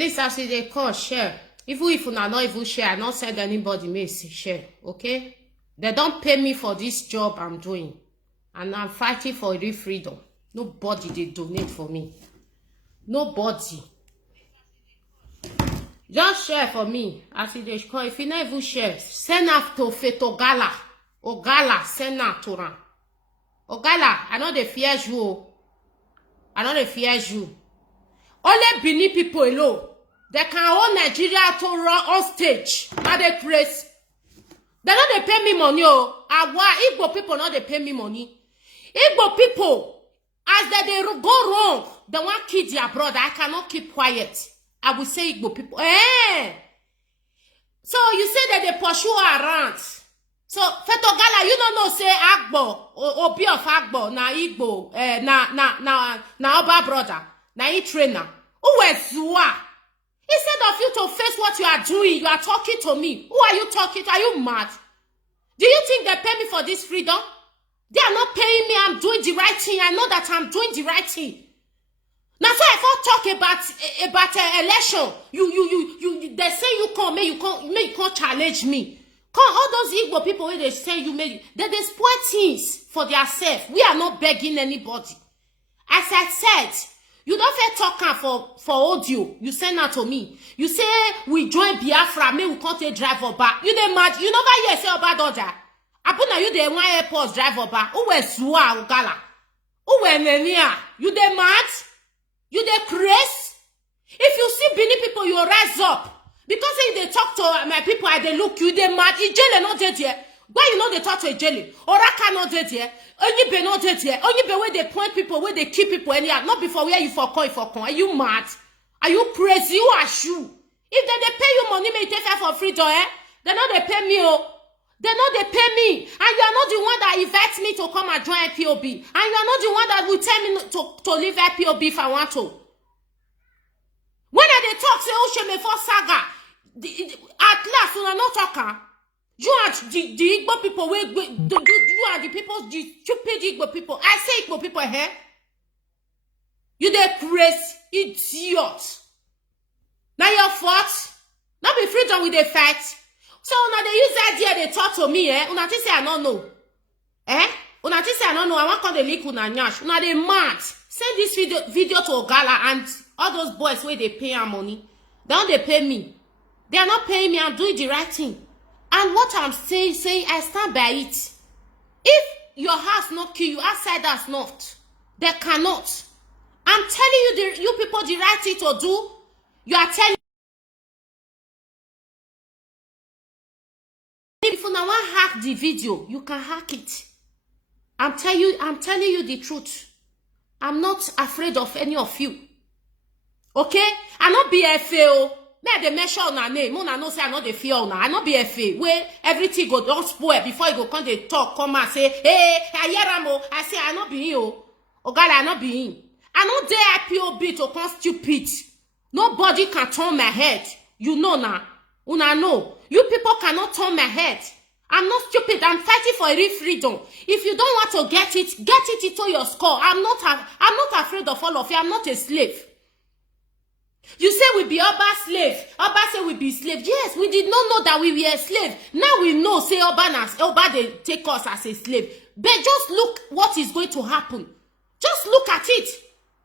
Please, as they call, share. Even if you not even share, I not send anybody may share, okay? They don't pay me for this job I'm doing. And I'm fighting for real freedom. Nobody they donate for me. Nobody. Just share for me. As they call, if you not even share, send out to Fetogala. Ogala, send out to them. Ogala, I know they fear you. I know they fear you. Only Benin people alone. They can hold Nigeria to run on stage. Now they praise. They know they pay me money. Awa Igbo people know they pay me money. Igbo people, as they go wrong, they want to kill their brother. I cannot keep quiet. I will say Igbo people. So you say that they pursue around. So Fetogala, you don't know say Agbo Obi of Agbo na Igbo na Oba brother na he trainer. Who is Zua? Instead of you to face what you are doing, you are talking to me. Who are you talking to? Are you mad? Do you think they pay me for this freedom? They are not paying me. I'm doing the right thing. I know that I'm doing the right thing. Now, so if I talk about election, you they say you can't challenge me. Come, all those Igbo people where they say you made, they spoil things for themselves. We are not begging anybody. As I said, you don't feel talking for audio. You send that to me. You say we join Biafra, me we can't drive over. You dey mad? You never hear say Oba Dodger. Apuna you dey one airport drive over. Who were Suwa Ugala? Who were Nenia? You dey mad? You dey crazy? If you see Benin people, you rise up. Because if they talk to my people, I they look you, they mad. Ijele not dead here. Why you know they talk to Ijele? Oraka not dead here. Only be not dead here. Only be where they point people, where they keep people, and yeah, not before where you for coin. Are you mad? Are you crazy? You are shoe. If they pay you money, may take for free to they know they pay me. Oh, they know they pay me, and you are not the one that invites me to come and join IPOB, and you are not the one that will tell me to leave IPOB if I want to. When they talk, say oh, she me for saga. At last, we are not talking. You are the Igbo people. You are the people, the stupid Igbo people. I say Igbo people here. You the crazy idiot. Now your fault. Not be freedom with the facts. So now they use that idea they talk to me. Una say I don't know. Una say I don't know. I want to call the leak una nyash. Una they mad. Send this video to Ogala and all those boys where they pay our money. Don't they pay me? They are not paying me. I'm doing the right thing. And what I'm saying, I stand by it. If your house not kill you, outside us not. They cannot. I'm telling you, you people, the right thing to do. You are telling. If you now want to hack the video, you can hack it. I'm telling you the truth. I'm not afraid of any of you. Okay? I'm not BFA. Now they measure on her name. Mona no say I know the fear on her. I know BFA. Where everything go don't spoil before you go come they talk, come and say, hey, I hear Ramo. I say I not be you. Oh God, I not be him. I know they IPOB to come stupid. Nobody can turn my head. You know now. Una know. You people cannot turn my head. I'm not stupid. I'm fighting for real freedom. If you don't want to get it into your skull. I'm not afraid of all of you. I'm not a slave. You say we be Oba slave. Oba say we be slave. Yes, we did not know that we were a slave. Now we know, say Oba they take us as a slave. But just look what is going to happen. Just look at it.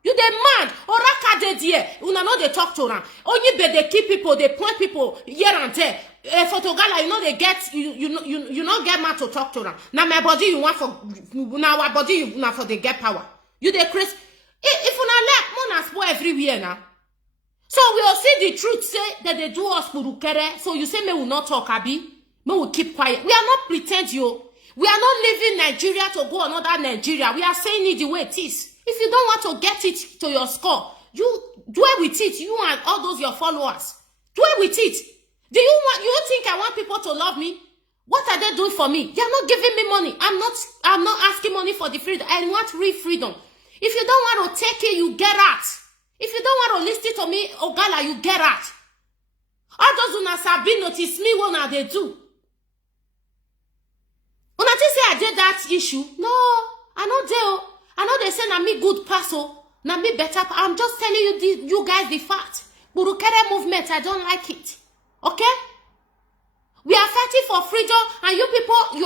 You the man. Oraka de die. Una know they talk to them. Only be they keep people, they point people here and there. Photogala, you know they get you not get mad to talk to them. Now my body you want for now our body you now for they get power. You the Chris. If una let mona spoil everywhere now. So we will see the truth say that they do us purukere. So you say me will not talk, Abi. Me will keep quiet. We are not pretend you. We are not leaving Nigeria to go another Nigeria. We are saying it the way it is. If you don't want to get it to your score, you dwell with it. You and all those your followers. Dwell with it. Do you think I want people to love me? What are they doing for me? They are not giving me money. I'm not asking money for the freedom. I want real freedom. If you don't want to take it, you get out. If you don't want to listen to me, Ogala, you get out. All those una sabi notice me what now they do. Una just say I did that issue. No, I know they. I know they say na me good paso, na me better. I'm just telling you guys the fact. Burukere movement, I don't like it. Okay? We are fighting for freedom, and you people,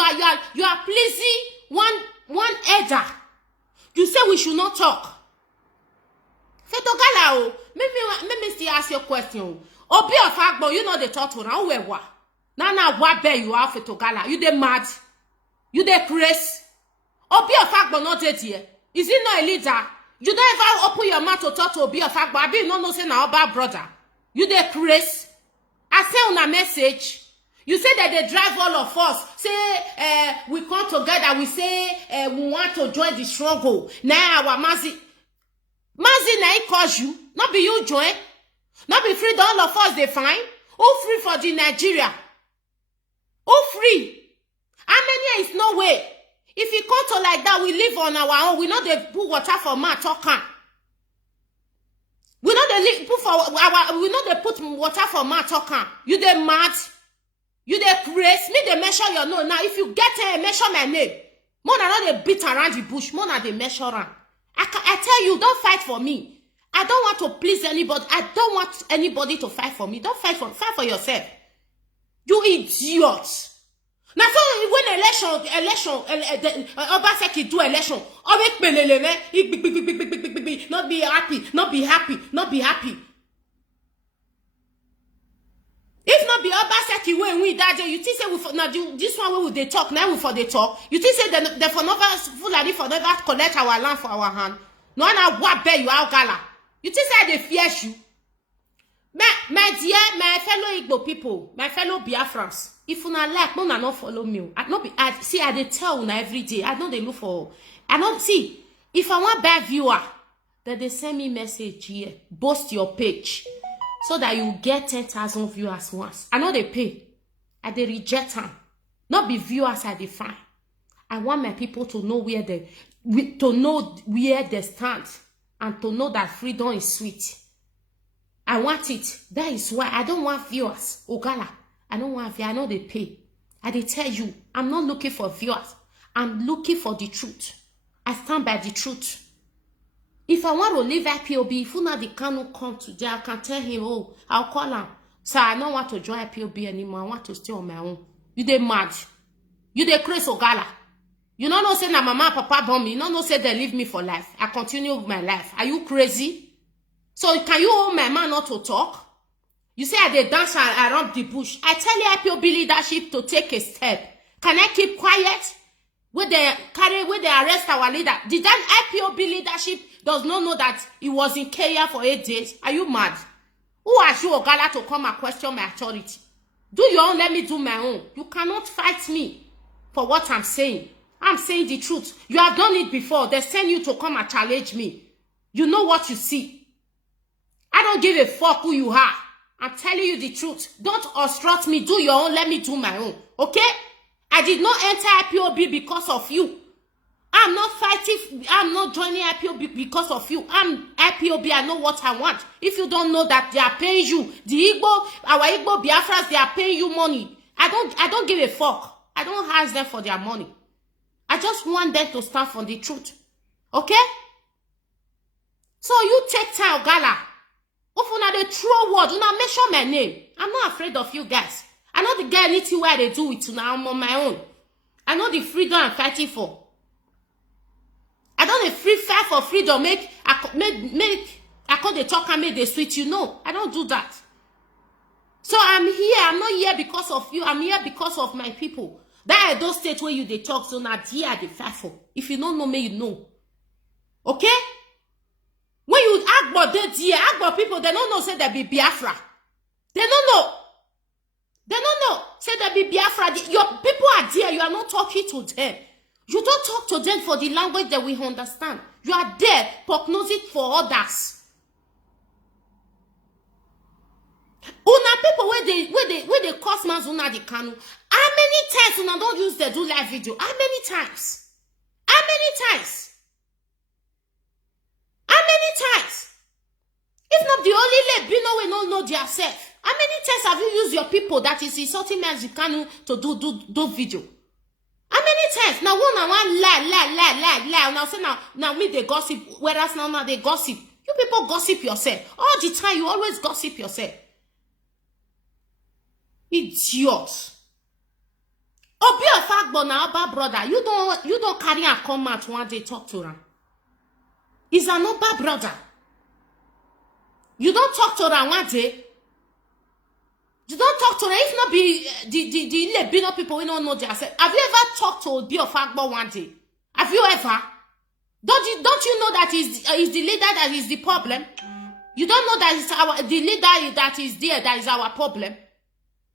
you are pleasing one elder. You say we should not talk. Fetogala o, let me still ask you a question. Obi of Agbo, you know the talk to now where what? Now what bear you are Fetogala? You dey mad? You dey crazy? Obi of Agbo not dead here. Is he not a leader? You don't ever open your mouth to talk to Obi of Agbo. I be no say na Oba brother. You dey crazy? I say on a message. You say that they drive all of us. Say we come together. We say we want to join the struggle. Now our Mazi na he cause you. Not be you join. Not be free. All of us they fine. Who free for the Nigeria? Who free? How many is no way? If you come to like that, we live on our own. We know they put water for man talking. We know they put for our. We know they put water for man talking. You they mad? You dey crazy? Me they measure your nose. Now if you get a measure my name, more than not they beat around the bush. More than they measure around. I tell you, don't fight for me. I don't want to please anybody. I don't want anybody to fight for me. Don't fight for yourself. You idiot. Now so when election, Obaseki do election. Not be happy. Not be happy. Not be happy. If not be Obaseki when we that day, you think say we for now this one way they talk now we for they talk. You think say they for never Fulani for never collect our land for our hand. No na what bear you out gala. You think say they fear you? My dear, my fellow Igbo people, my fellow Biafrans, if you not like, no not follow me. I they tell una every day. I know they look for. I don't see if I want bad viewer, then they send me message here. Boost your page. So that you get 10,000 viewers once. I know they pay. I they reject them. Not be viewers I define. I want my people to know where they stand and to know that freedom is sweet. I want it. That is why I don't want viewers. Ogala. I don't want viewers. I know they pay. I they tell you, I'm not looking for viewers. I'm looking for the truth. I stand by the truth. If I want to leave IPOB, if una the Kanu come today, I can tell him, oh, I'll call him. So I don't want to join IPOB anymore. I want to stay on my own. You dey mad. You dey crazy Ogala. You don't know say na mama and papa born me. You don't know say they leave me for life. I continue with my life. Are you crazy? So can you hold my man not to talk? You say I dey dance around the bush. I tell you IPOB leadership to take a step. Can I keep quiet? Where they arrest our leader? Did that IPOB leadership does not know that he was in Kenya for 8 days? Are you mad? Who are you, Ogala, to come and question my authority? Do your own, let me do my own. You cannot fight me for what I'm saying. I'm saying the truth. You have done it before. They send you to come and challenge me. You know what you see. I don't give a fuck who you are. I'm telling you the truth. Don't obstruct me. Do your own, let me do my own. Okay? I did not enter IPOB because of you. I'm not fighting. I'm not joining IPOB because of you. I'm IPOB. I know what I want. If you don't know that they are paying you, our Igbo Biafras, they are paying you money. I don't give a fuck. I don't ask them for their money. I just want them to stand for the truth. Okay? So you take time, Ogala. If una the true word, una mention my name. I'm not afraid of you guys. I know the guy anything where they do it now. I'm on my own. I know the freedom I'm fighting for. I don't fight for freedom. I call the talk and make the sweet. You know, I don't do that. So I'm here. I'm not here because of you. I'm here because of my people. That are those states where you they talk. So now here they fight for. If you don't know me, you know. Okay? When you ask about that here, ask about people, they don't know say they be Biafra. They don't know. They don't know. Say they be Biafra. Your people are there. You are not talking to them. You don't talk to them for the language that we understand. You are there, prognosing for others. Una people where they cause man's una the Kanu. How many times una don't use the do live video? How many times? How many times? How many times? If not the only Lebino we don't know themselves. How many times have you used your people that is insulting man's Kanu to do video? How many times? Now one lie. Now say now me they gossip, whereas now they gossip. You people gossip yourself. All the time, you always gossip yourself. Idiot. Obi of Agbo na Oba brother. You don't carry and come out one day talk to her. He's an Oba brother. You don't talk to her one day. You don't talk to her. If not be the Lebino people we don't know themselves. Have you ever talked to Obi of Agbo one day? Have you ever? Don't you know that is the leader that is the problem? You don't know that it's the leader that is there that is our problem.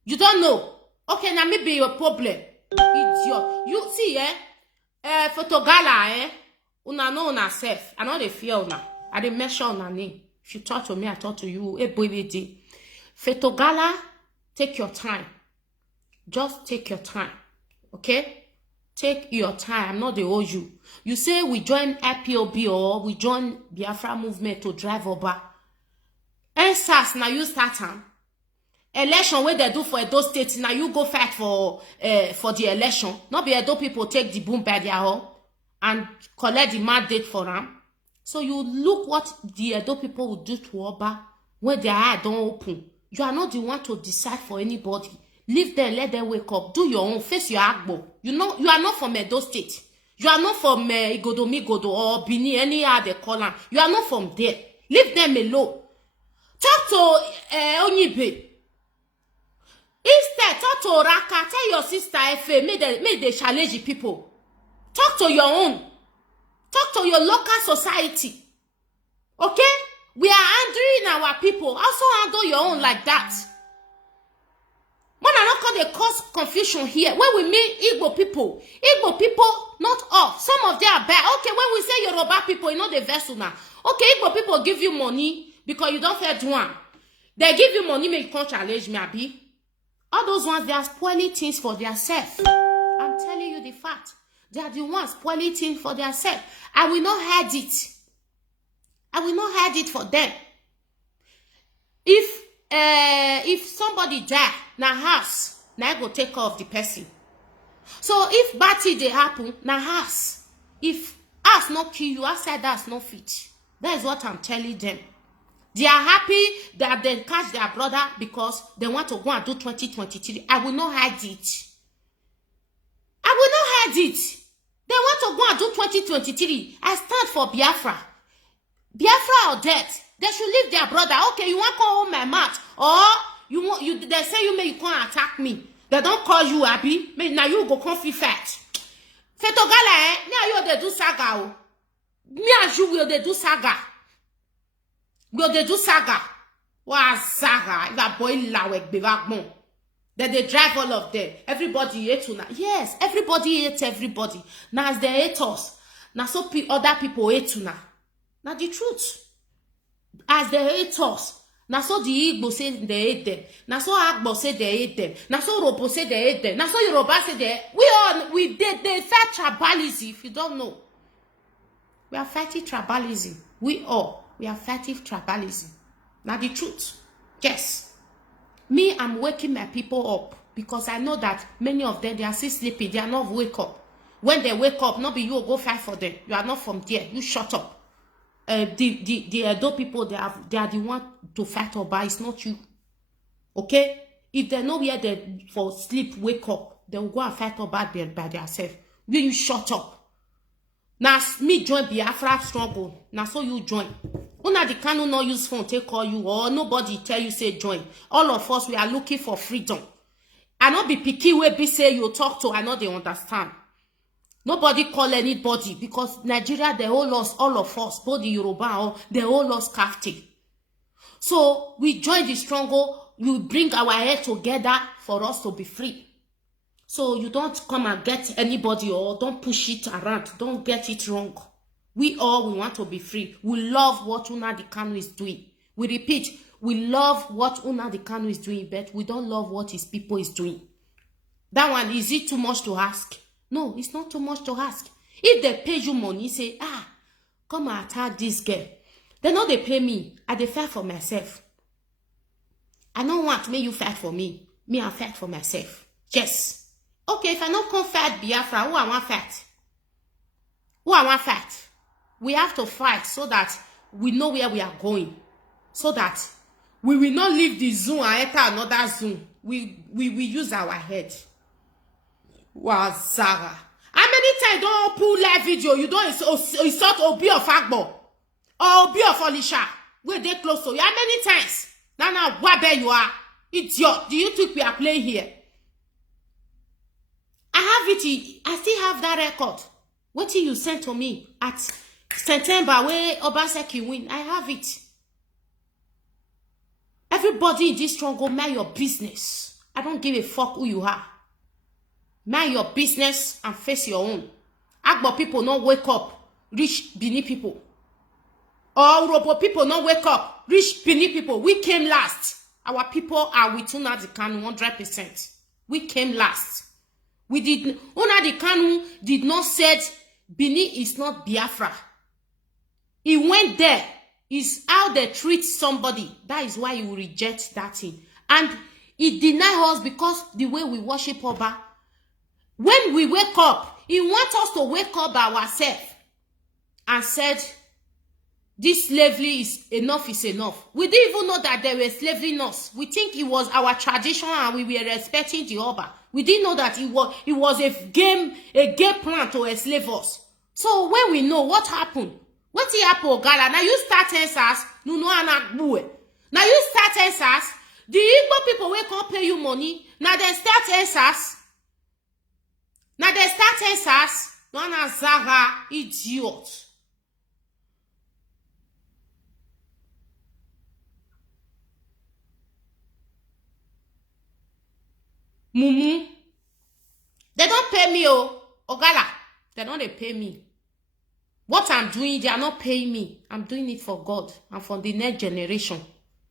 You don't know. Okay, now maybe your problem. Idiot. You see, Photogala, una know una self. I know they fear una. I didn't mention una name. If you talk to me, I talk to you. A boy day. Photogala, take your time. Just take your time. Okay? Take your time. I'm not the old you. You say we join IPOB or we join Biafra movement to drive over. NSAS, now you start time. Election where they do for Edo State, now you go fight for the election. Not be Edo people take the boom by their home and collect the mandate for them. So you look what the Edo people will do to Oba when their eye don't open. You are not the one to decide for anybody. Leave them, let them wake up. Do your own. Face your Agbo. You know, you are not from Edo State. You are not from Igodomigodo or Bini, any other color. You are not from there. Leave them alone. Talk to Onyibe. Instead, talk to Raka. Tell your sister Efe. Make they challenge the people. Talk to your own. Talk to your local society. Okay? We are handling our people. Also handle your own like that. When I not call they cause confusion here. When we meet Igbo people, not all. Some of them are bad. Okay, when we say Yoruba people, you know the vessel now. Okay, Igbo people give you money because you don't fair do one. They give you money, make you can't challenge me, abi. All those ones, they are spoiling things for themselves. I'm telling you the fact. They are the ones spoiling things for themselves. I will not hide it. I will not hide it for them. If somebody die, na house, na I go take care of the person. So if bad thing dey happen, na house. If house not kill you, outside house not fit. That is what I'm telling them. They are happy that they catch their brother because they want to go and do 2023. I will not hide it. I will not hide it. They want to go and do 2023. I stand for Biafra. Biafra or death. They should leave their brother. Okay, you want to call my mouth, or they say you can't attack me. They don't call you Abi. Now you go come fat. Fetogala, now you they do saga. Me and you will they do saga. Will they do saga? What saga? That boy lawek bivakmon. Then they drive all of them. Everybody hate you now. Yes, everybody hates everybody. Now as they hate us, now so other people hate you now. Now the truth. As they hate us, now so the Igbo say they hate them. Now so Agbo say they hate them. Now so Robo say they hate them. Now so Yoruba say they they fight tribalism. If you don't know, we are fighting tribalism. We are fighting tribalism. Now the truth, yes. Me, I'm waking my people up because I know that many of them, they are still sleeping. They are not wake up. When they wake up, not be you go fight for them. You are not from there. You shut up. The Edo people, they are the one to fight Oba. It's not you. Okay? If they know where they for sleep, wake up, they will go and fight Oba by themselves. You shut up. Now me join Biafra struggle. Now so you join. Una the cannot not use phone take call you or nobody tell you say join. All of us we are looking for freedom. I not be picky way be say you talk to. I know they understand. Nobody call anybody because Nigeria they all lost all of us, both the Yoruba or they all lost captive. So we join the struggle. You bring our head together for us to be free. So you don't come and get anybody or don't push it around. Don't get it wrong. We want to be free. We love what Nnamdi Kanu is doing. We repeat, we love what Nnamdi Kanu is doing, but we don't love what his people is doing. That one, is it too much to ask? No, it's not too much to ask. If they pay you money, say, come and attack this girl. They know they pay me. I dey fight for myself. I don't want me you fight for me. Me, I fight for myself. Yes. Okay, if I don't come fight Biafra, who I want fight? Who I want fight? We have to fight so that we know where we are going, so that we will not leave the Zoom and enter another Zoom. We use our head. Wow, Zara. How many times don't pull live video? You don't insult Obi of Agbo or Obi of Olisha where they close to you. How many times? Now, where you are, idiot. Do you think we are playing here? I have it. I still have that record. What you sent to me at September where Obaseki win? I have it. Everybody in this struggle, mind your business. I don't give a fuck who you are. Mind your business and face your own. Agbo people not wake up, rich Bini people. Or Robo people not wake up, rich Bini people. We came last. Our people are with Nnamdi Kanu 100%. We came last. We did. Nnamdi Kanu did not say Bini is not Biafra. He went there. Is how they treat somebody. That is why you reject that thing. And he denied us because the way we worship Oba. When we wake up, he wants us to wake up by ourselves and said, this slavery is enough. We didn't even know that they were slaving us. We think it was our tradition and we were respecting the Oba. We didn't know that it was a game plan to enslave us. So when we know what happened, what happen, Ogala? Now you start answers, no anakbuwe. Now you start answers, the Igbo people will come pay you money. Now they start answers. No na Zara, idiot. Mumu. They don't pay me, oh. Ogala. They don't pay me. What I'm doing, they are not paying me. I'm doing it for God and for the next generation.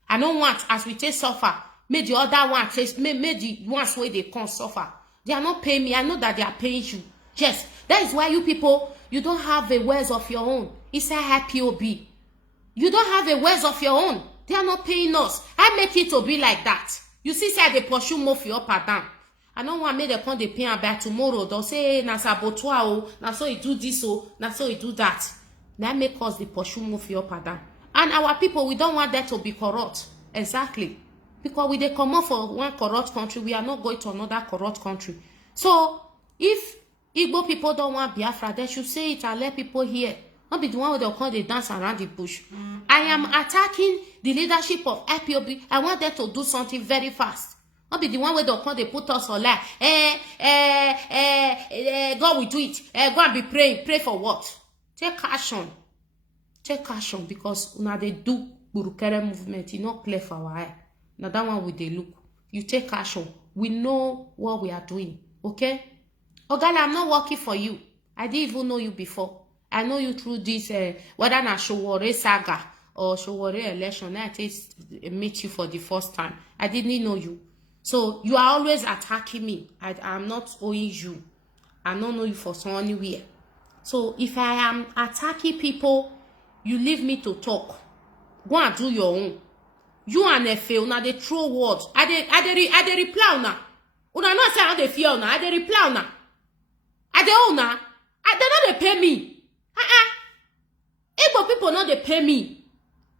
I don't want, as we take suffer, make the other one face, make the ones where they can't suffer. They are not paying me. I know that they are paying you. Yes, that is why you people, you don't have a words of your own. It's a happy OB. You don't have a words of your own. They are not paying us. I make it to be like that. You see, say they pursue more for up and down. I don't want me to come they pay about tomorrow. They'll say, na sabotua o, na so he do this o, na so he do that. That make us the pursue more for up and down. And our people, we don't want that to be corrupt. Exactly. Because we they come out for one corrupt country, we are not going to another corrupt country. So, if Igbo people don't want Biafra, they should say it and let people hear. Not be the one where they'll come, they dance around the bush. I am attacking the leadership of IPOB. I want them to do something very fast. Not be the one where they'll come, they put us on like, God will do it. Go and be praying. Pray for what? Take action. Take action, because now they do Burukere movement. It's not clear for our eye. Now that one with the look. You take action. We know what we are doing. Okay? Ogala, I'm not working for you. I didn't even know you before. I know you through this, whether na Showore saga or Showore election. I meet you for the first time. I didn't know you. So you are always attacking me. I'm not owing you. I don't know you for anywhere. So if I am attacking people, you leave me to talk. Go and do your own. You and Efe, now they throw words. I dey reply now. Una not say how they feel now. I dey reply now. I dey own now. They not they pay me. Igbo people not they pay me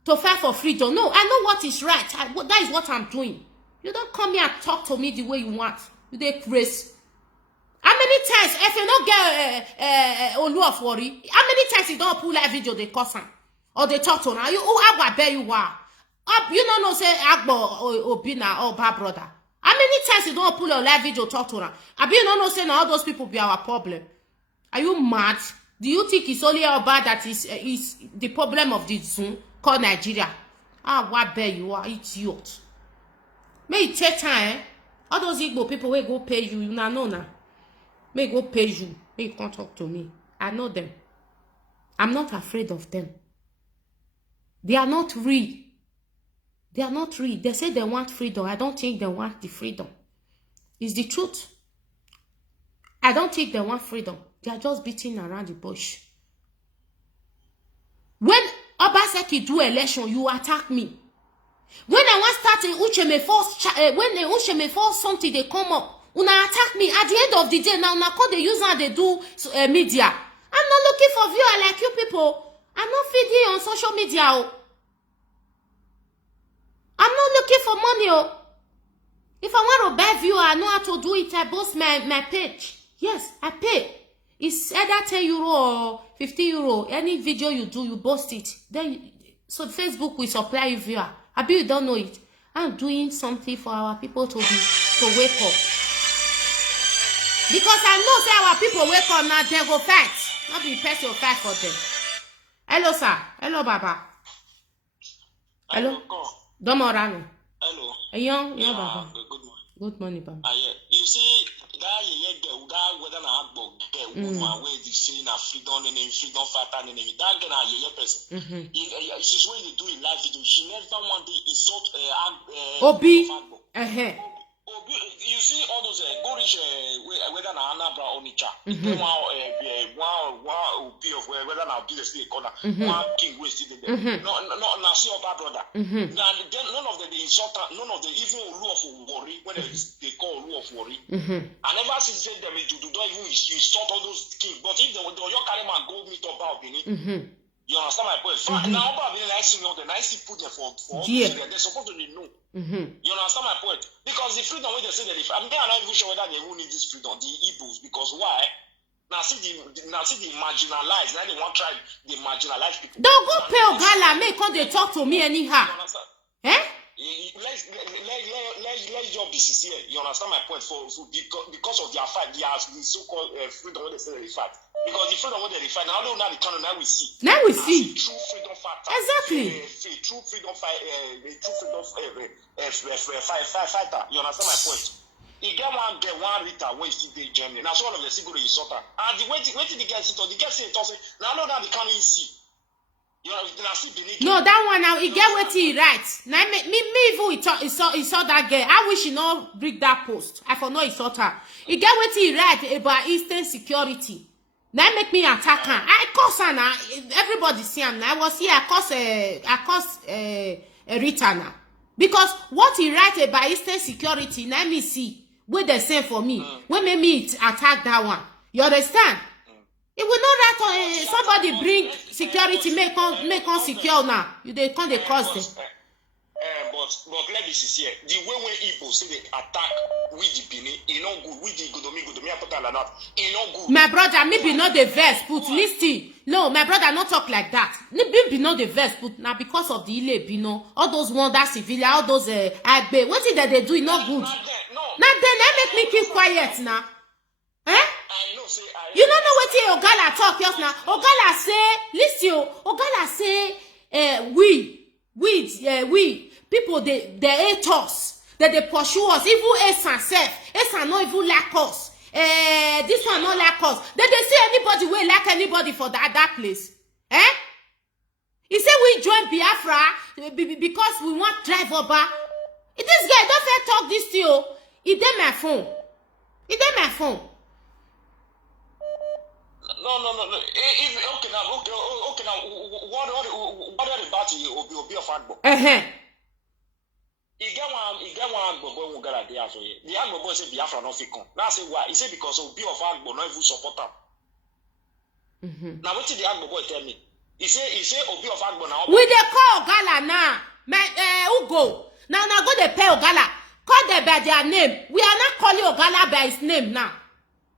to fight for freedom. No, I know what is right. That is what I'm doing. You don't come here and talk to me the way you want. You dey crazy. How many times if you don't get Olu of worry? How many times you don't pull that video they cuss am or they talk to now? You Agbo bet you are. You don't know say Agbo Obina or Oba brother. How many times you don't pull a live video talk to her? You don't know say now all those people be our problem. Are you mad? Do you think it's only Oba that is the problem of the Zoom called Nigeria? What bet you are, idiot. May it take time. All those Igbo people will go pay you. You know now. May go pay you. May you can't talk to me. I know them. I'm not afraid of them. They are not real. They are not real. They say they want freedom. I don't think they want the freedom. It's the truth. I don't think they want freedom. They are just beating around the bush. When Obaseki do election, you attack me. When I want starting Ucheme force, when the Ucheme force something, they come up. Una attack me at the end of the day. Now, call the user they do media. I'm not looking for viewer like you people. I'm not feeding on social media. Oh. I'm not looking for money. Oh. If I want to buy view, I know how to do it. I boost my page. Yes, I pay. It's either 10 euro or 50 euro. Any video you do, you post it. Then, so Facebook will supply you viewer. I bet you don't know it. I'm doing something for our people to wake up. Because I know say our people wake up now, they go fight. Not be person will fight for them. Hello, sir. Hello, Baba. Hello. Don't worry. Hello. Yeah, Baba. Good morning. Good morning, Baba. You see, that whether na agbo woman where they say na freedom and freedom fighter and that girl na person. She's when they do in live video. She never want to insult Obi. You see all those go reach whether na Anambra or Onitsha. One Obi of whether na Obi the state corner. One king will still there. No, na see your bad brother. Now then none of them they insult. None of them even Olu of worry when they call Olu of worry. I never see them to do don't even insult all those kings. But if the young carry man go meet up about Benin. You understand my point? Now, about being nice, nicely put them for they're supposed to know. You understand my point? Because the freedom when they say that I'm not even sure whether they will need this freedom, the Igbos, because why? Now see the marginalized, now they want to try the marginalized people. Don't go pay Ogala, make come they talk to me anyhow. Eh? Let's just be sincere. You understand my point? Because of their fight, they have the so-called freedom when they say they fight. Because the freedom when they fight, now the channel now we see. Now we see. True freedom fighter. Exactly. True freedom fighter. You understand my point? He get one Rita when he still dey Germany. Now so one of the single insult her. And the way the guy sit on, the guy say toss. Now the can't see. You know, no, that one now he get what he writes. Now me even he saw that girl. I wish he not break that post. I for know he saw her. He get what he write about Eastern security. Now make me attack her. I curse her now. Everybody see him now. I was here. I curse Rita now. Because what he write about Eastern security, now me see what they say for me. When make me attack that one. You understand? It will not write somebody bring security, make on secure now. They can't they cause them. But let me see here. The way Igbo say they attack with the Benin, you know good. With the Godomi, I put that not. You know good. My brother, maybe not the verse, put listen. No, my brother not talk like that. Maybe not the verse, put now because of the Ile Bino, all those wonder civilian, all those Agbe. What is that they do? Not good. Not then they make me keep quiet now. Eh? I know, say you don't know what Ogala talk just now. Ogala say, listen, Ogala say, we people they hate us, that they pursue us, even Esan self. Esan not even like us. This one not like us. That they say anybody will like anybody for that place. Eh? He said we join Biafra because we want drive over. This guy don't fair talk this to you. He did my phone. No. Okay now. What are the party Obi of Agbo? He get one Agbo who got a day after you. The Agbo say Biafra no fit come. Now say why? He said because Obi of Agbo no even support him. Now what did the Agbo boy tell me? He say Obi of Agbo now. We dey call Ogala now. Who go? Now go dey pay Ogala. Call them by their name. We are not calling Ogala by his name now.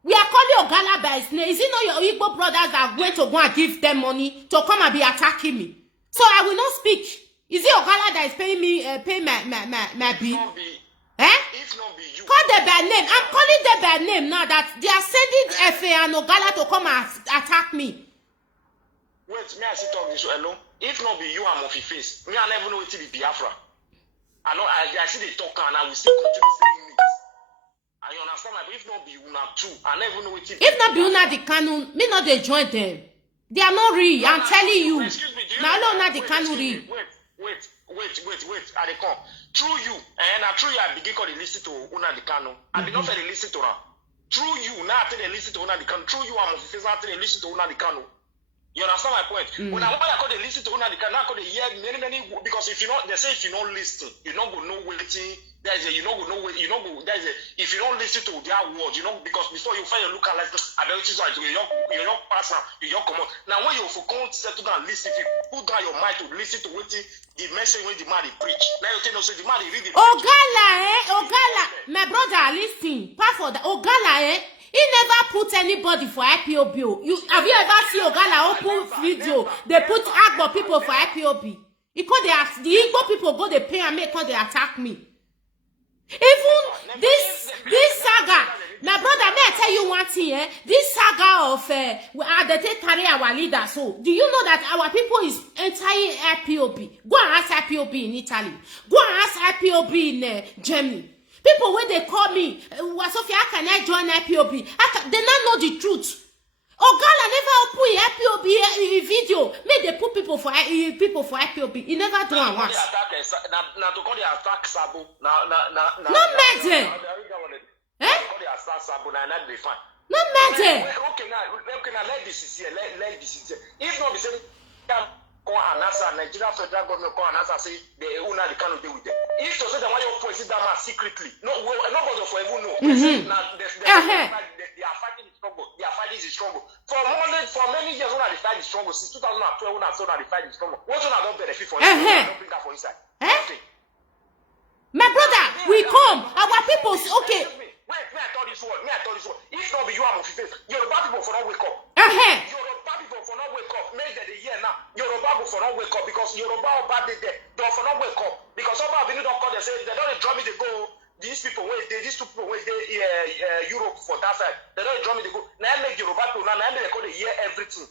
We are calling Ogala by his name. Is it not your Igbo brothers that are going to go and give them money to come and be attacking me? So I will not speak. Is it Ogala that is paying me, pay my bill? Eh? If not be you. Call them by name. I'm calling them by name now that they are sending FA and Ogala to come and attack me. Wait, me I sit talk this alone. If not be you, I'm off your face. Me I never know it to be Biafra. I know I see the talk and I will still continue saying it. I understand my, if not be una too, I never know what it is. If not be una the Kanu, me not they join them. They are not real. I'm telling you. Excuse me, now no not the Kanu real. Wait. I dey come. Through you, and through you I begin to listen to una the Kanu. I be not for listen to her. Through you, now I tell listen to una the Kanu. Through you, I'm of face I tell listen to una the Kanu. You understand my point? When I go to listen to una, they cannot go to hear many because if you not, they say if you don't listen, you not go know waiting. There's a you not go know you not go there's a if you don't listen to their words, you know because before you find your look like I don't see you not pass now, you not come out. Now when you for come settle down listen, if you put down your mind to listen to what the message when the man they preach. Now you tell us the man they read the Ogala, my brother, listen. Part for the Ogala, he never put anybody for IPOB. Have you ever seen Ogala open video? They put Agbo people for IPOB. Because they ask the Igbo people go they pay and make they attack me. Even this saga, my brother, may I tell you one thing, this saga of they take carry our leader. So, do you know that our people is entire IPOB? Go and ask IPOB in Italy. Go and ask IPOB in Germany. People when they call me, Sophia, how can I join IPOB? They not know the truth. Ogala never put IPOB video. May they put people for IPOB. He never do it once. Now to call the attack Sabo. Now. No matter. No matter. Okay, now let this here. Let this here. If not, be saying call an answer. Nigeria federal government call an answer. Say the owner they cannot deal with them. If to say that why you poison that man secretly, nobody for even know. Now they are fighting the struggle. They are fighting the struggle. For many years, when they fight the struggle, since 2012, when they fight the struggle, what one don't benefit for inside? Don't bring that for inside. My brother, we come. Our people, okay. Wait, may I tell this word? If not be you, I'm of face. Yoruba people for not wake up. Yoruba people for not wake up. Make that the year now. Yoruba people for not wake up because Yoruba are bad there. Don't for not wake up because some of them don't call. They say they don't draw me. They go. These two people wait Europe for that side. They don't draw me. They go. Now make Yoruba people now. Now they call the year everything.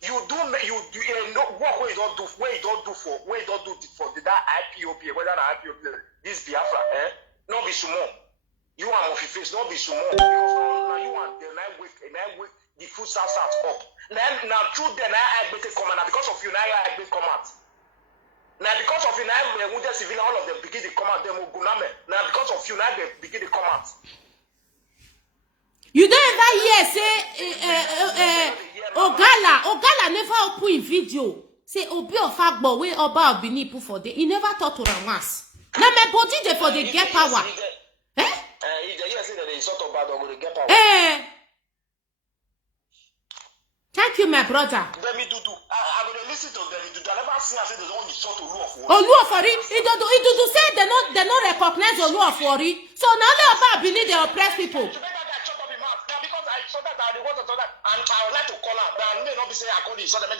You know what way you don't do for that IPOP whether an IPOP this Biafra not be small. You are of face, not be small because now you want the night week the food starts up. Now through the night I better come out because of you now I better come out. Now because of you now we just even all of them begin to come out them guname. Now because of you now they begin to come out. You don't ever hear say Ogala never open video. Say Obi of Agbo way Oba Obini put for the he never talk to them once. Now my body they for the get power. Thank you, my brother. I'm gonna listen to them. I never seen I say there's only short Oluofori. Oluofori, it do say they not recognize Oluofori. So now they about beneath they oppress people. And I would like to call out, but I may not be saying I call this one of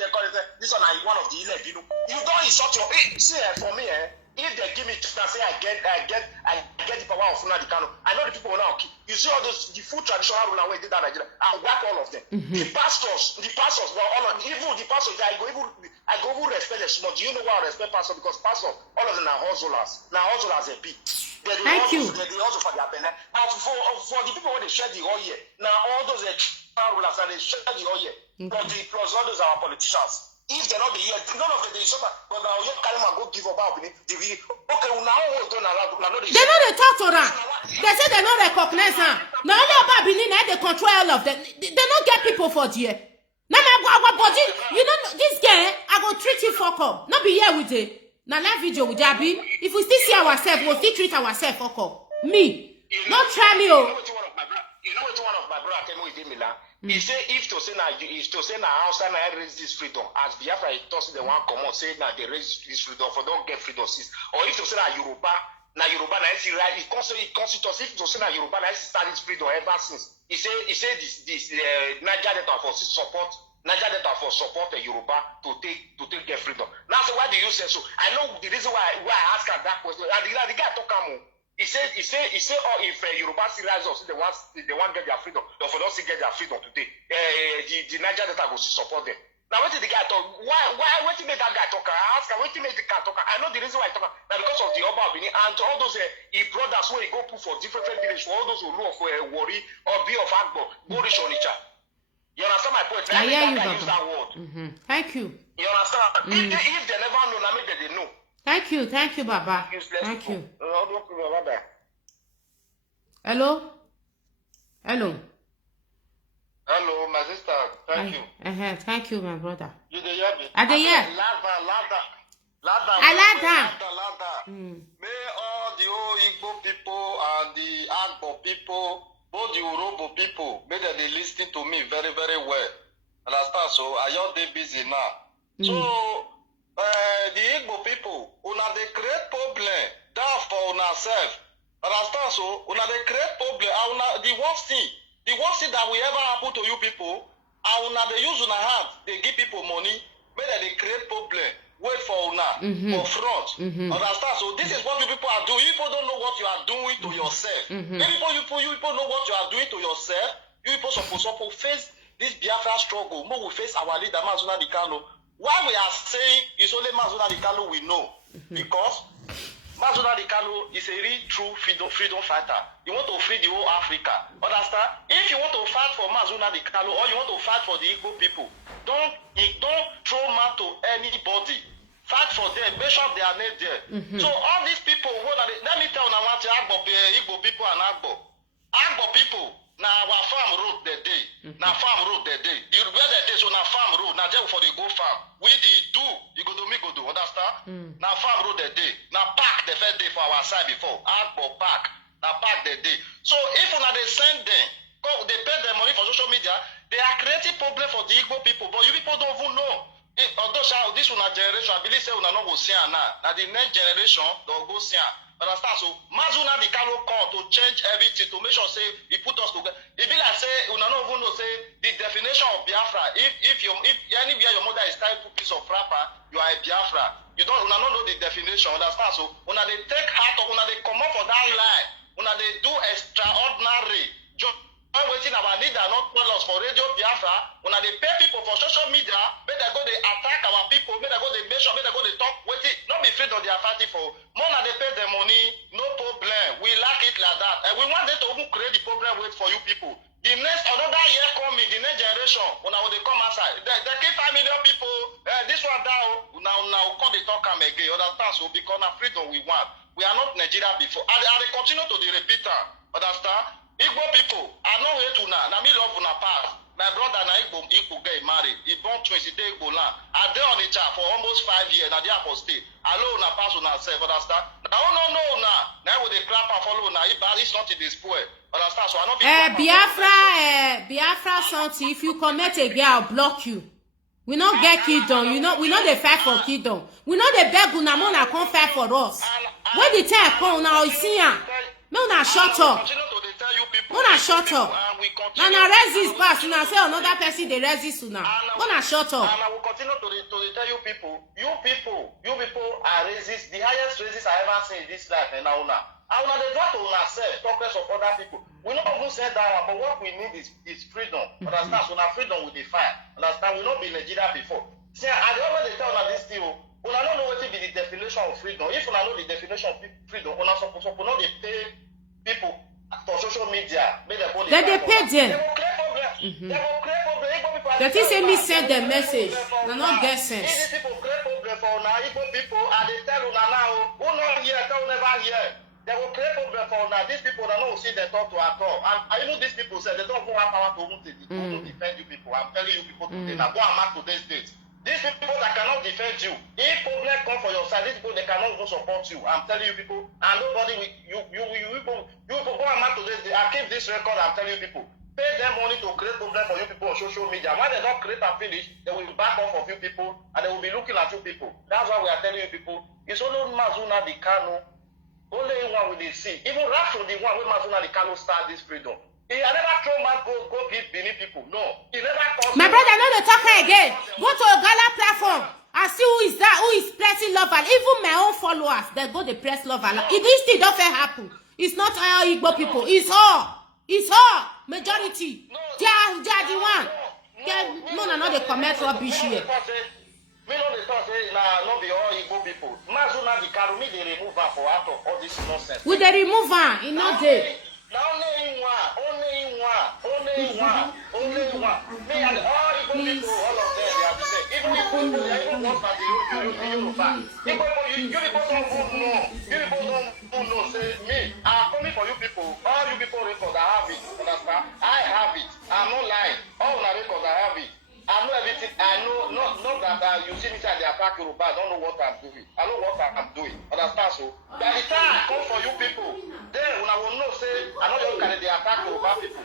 the 11. You don't insult your see for me, if they give me chance, say I get the power of Nnamdi Kanu. I know the people now. You see all those the full traditional ruler way they did Nigeria. I whack all of them. The pastors, well, all of even the pastors. I go even respect them small. Do you know why I respect pastors? Because pastors, all of them are hustlers. Now hustlers a bit. Thank you. They also for their belly. Now for the people when they share the oil, now all those rulers and they share the oil. Plus all those are our politicians. If they're not the year, none of them they suffer. But now you carry my go give up okay, now they don't talk to them. They say they don't recognize them. Now only about Benin, they control all of them. They don't get people for there. Now our body, you know this guy, I go treat you fuck up. Not be here with it. Now live video with Jabi. If we still see ourselves, we'll still treat ourselves fuck up. Me. Don't try me, oh. You know what one of my brother came with me now? He say if to say now outside now raise this freedom as Biafra he talks the one come out say now they raise this freedom for don't get freedom since or if to say now Yoruba now is right he constitutes if to say now Yoruba now is start this freedom ever since he say this Niger Delta for support the Yoruba to take get freedom. Now so why do you say so? I know the reason why I ask that question and the guy talk He said, oh, if Yoruba still rise up, they want get their freedom. They for don't get their freedom today. The Niger Delta goes to support them. Now, what did the guy talk? Why? What did make that guy talk? I ask him, what did make the guy talk? I know the reason why he talk. Now, because of the Oba Benin and all those brothers who go put for different villages, for all those who know of Wari or be of Agbo, go reach on each other. You understand my point? I hear you, use that word. Thank you. You understand? If they never know, now maybe they know. Thank you, Baba. Thank you. Hello? Hello, my sister. Thank you. Thank you, my brother. You dey hear me? I dey hear. Lada. May all the old Igbo people and the Agbo people, both the Urobo people, may they listen to me very, very well. Understand? So I just dey busy now. So the Igbo people, una dey create problem down for una self. Understand? So una dey create problem. The worst thing that will ever happen to you people, and una dey use una hand, they give people money, may they create problem. Wait for una for front. Understand? So this is what you people are doing. You people don't know what you are doing to yourself. You people know what you are doing to yourself. You people supposed to face this Biafra struggle. More we face our leader Mazi Nnamdi Kanu. Why we are saying it's only Mazi Nnamdi Kanu we know? Because Mazi Nnamdi Kanu is a real true freedom fighter. You want to free the whole Africa. Understand? If you want to fight for Mazi Nnamdi Kanu or you want to fight for the Igbo people, don't throw man to anybody. Fight for them, make sure they are made there. So all these people, let me tell you one thing, Igbo people and Agbo people, now our farm road that day. Now farm road that day. The where that day, so now farm road, now there for the go farm. We do, you go to me go do, understand? Now farm road that day. Now park the first day for our side before. Agbo park. Now park that day. So if una they send them, they pay their money for social media, they are creating problem for the Igbo people, but you people don't even know. Although this one generation, I believe say una no go see now. Now the next generation they'll go see. Understand? So Mazi Nnamdi Kanu come to change everything to make sure say he put us together. It be like say una no even know say the definition of Biafra. If anywhere your mother is tied to piece of wrapper, you are a Biafra. You don't una no know the definition. Understand? So una they take heart of una they come up for that line. Una they do extraordinary. Waiting our leader not tell us for Radio Biafra. When they pay people for social media, may they go they attack our people, may they go they measure, may they go they talk. Waiting, not be afraid of their fighting for. More than they pay the money, no problem. We like it like that. And we want them to even create the problem wait for you people. The next another year coming, the next generation, when they come outside, they keep 5 million people. This one down now come they talk again. Understand? So because now freedom we want. We are not Nigeria before. And they continue to the repeater. Understand? Igbo people, I know where to now. Now me love una pass. My brother na Igbo get married. He born twins, he Igbo land. I dey on the chat for almost 5 years. Now they are for stay. Allow una pass una self. Understand? Now no now. Now with the clap and follow now. It's not in the spoil. Understand? So I know. Biafra something. If you commit a girl, I'll block you. We not get kingdom. You know, we know they fight for kingdom. We know they beg una mona come fight for us. When the time come now, you see ya. Me una shut up. Una shut up. Now resist pass. Una say another person they resist una. Una shut up. And I will continue to tell you people are resist. The highest resist I ever seen in this life. And now una they try to ourselves talk less of other people. We not even say that, but what we need is freedom. Understand? So now freedom will define. Understand? We not be Nigeria before. See, I always tell una this thing. Una don't know what be the definition of freedom. If una know the definition of freedom, una supposed to not pay people for social media. They pay them. They will create problem. They will create problem. That is me send the message. They not get sense. If these people create problem for una Igbo people, and they tell una now, who not here, tell never here. They will create problem for una. These people that don't see they talk to at all. And even these people say they don't have power to defend you people. I'm telling you people today now. Go and mark today's date. These people that cannot defend you, if problem come for your side, these people they cannot even support you. I'm telling you people, and nobody will you people go and mark today's day. I keep this record. I'm telling you people, pay them money to create problem for you people on social media. When they don't create and finish, they will back off of you people and they will be looking at you people. That's why we are telling you people, it's only Mazi Nnamdi Kanu, only one will they see. Even right from the one where Mazi Nnamdi Kanu start this freedom. He never throw man go give Benin people. No. He never cost. My brother, no, they talk again. Go to a gala platform and see who is that, who is pressing love. And even my own followers, they go to press love. And if this thing don't happen, it's not all Igbo people. It's all. It's all. Majority. They are the one. No, they commit rubbish here. Me no dey talk say na no be all Igbo people. Mazi Nnamdi Kanu me dey remove her for out of all this nonsense. We dey remove her. It not there. Only one. Me and all Igbo people, all of them, they are the same. If even Igbo, they are even worse than the Yoruba. You people don't know. You people don't know. Say me, I'm coming for you people. All you people records, I have it. Understand? I have it. I'm not lying. All my records, I have it. I know everything. I know not that you see me say they attack Yoruba. I don't know what I'm doing. I know what I'm doing. Understand? So by the time I come for you people, then when I will know say I know you can they attack Yoruba people.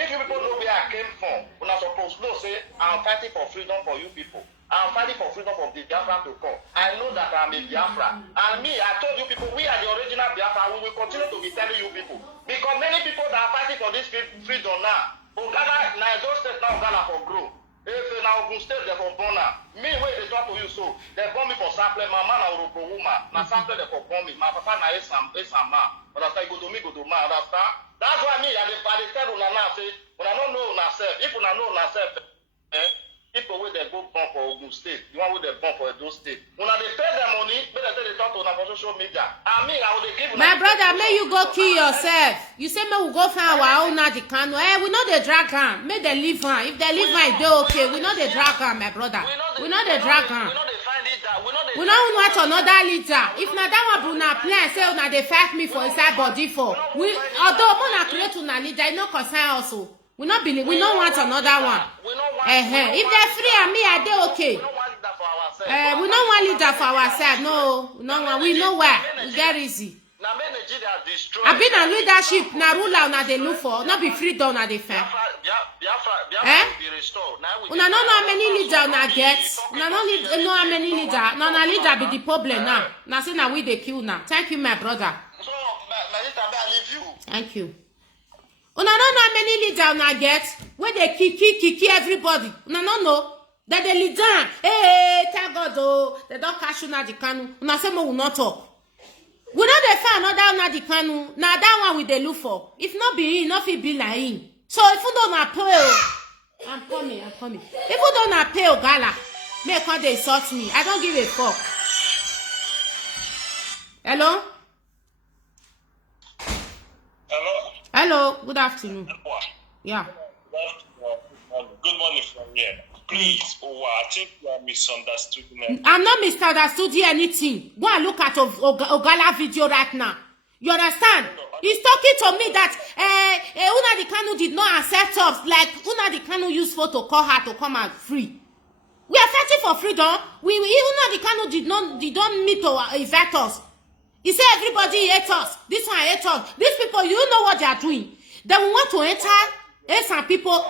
If you people know where I came from, when I supposed to know say I'm fighting for freedom for you people. I'm fighting for freedom of the Biafra to come. I know that I'm a Biafra. And me, I told you people, we are the original Biafra. We will continue to be telling you people. Because many people that are fighting for this freedom now, Uganda, now those states now Uganda for grow. If now Ogun State they for born now. Me where they talk to you so they born me for sample. My man a Uroko woman. Na sample they for born me. My papa na Esam man. Understand? Go to me, go to man. Understand? That's why me I dey tell una now say when I don't know una self. If una know una self, people where they go born for Ogun State, the one where they born for Edo State. When they pay their money, when they talk to una for social media. I mean I would give. My brother, may you go kill yourself. You say may we go find our own Nadikano. We know they drag am. May they leave am. If they leave am, they okay. We know they drag am, my brother. We know they drag am. We don't want another leader. If na that one Bruna plan, say una they fight me for inside body for. We although mona create una leader, it no concern also. We not believe. We don't want another one. If they're free and me, are they okay? We don't want leader for ourselves. No, we don't want. We know where. It's very easy. I been a leadership. Na ruler na they look for. Not be freedom na they find. Una no know how many leader na get. Una no know how many leader. No na leader be the problem now. Na say na we they kill now. Thank you, my brother. So, I leave you. Thank you. Una no know how many leader una get when they kick everybody. Una no know that they lead down. Hey, thank God oh, they don't cash una the canoe. Una say mo will not talk. We know they find another una the canoe. Now that one we they look for. If not be him, not fit be like him. So if you don't pay, I'm coming. If you don't pay Ogala, make how they insult me. I don't give a fuck. Hello. Hello, good afternoon. Yeah. Good morning from here. Please, I think you are misunderstanding. I'm not misunderstanding anything. Go and look at Ogala video right now. You understand? He's talking to me that Nnamdi Kanu did not accept us. Like Nnamdi Kanu used for to call her to come out free. We are fighting for freedom. Nnamdi Kanu did not meet to invite us. He said everybody hates us. This one hates us. These people, you know what they are doing. They will want to enter some people.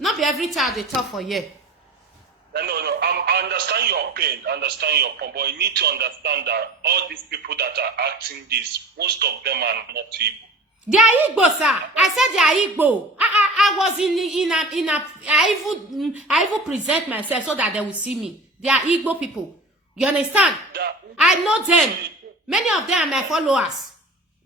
Not be every time they talk for you. No. I understand your pain. I understand your pain. But you need to understand that all these people that are acting this, most of them are not Igbo. They are Igbo, sir. I said they are Igbo. I was I even present myself so that they will see me. They are Igbo people. You understand? I know them. Many of them are my followers.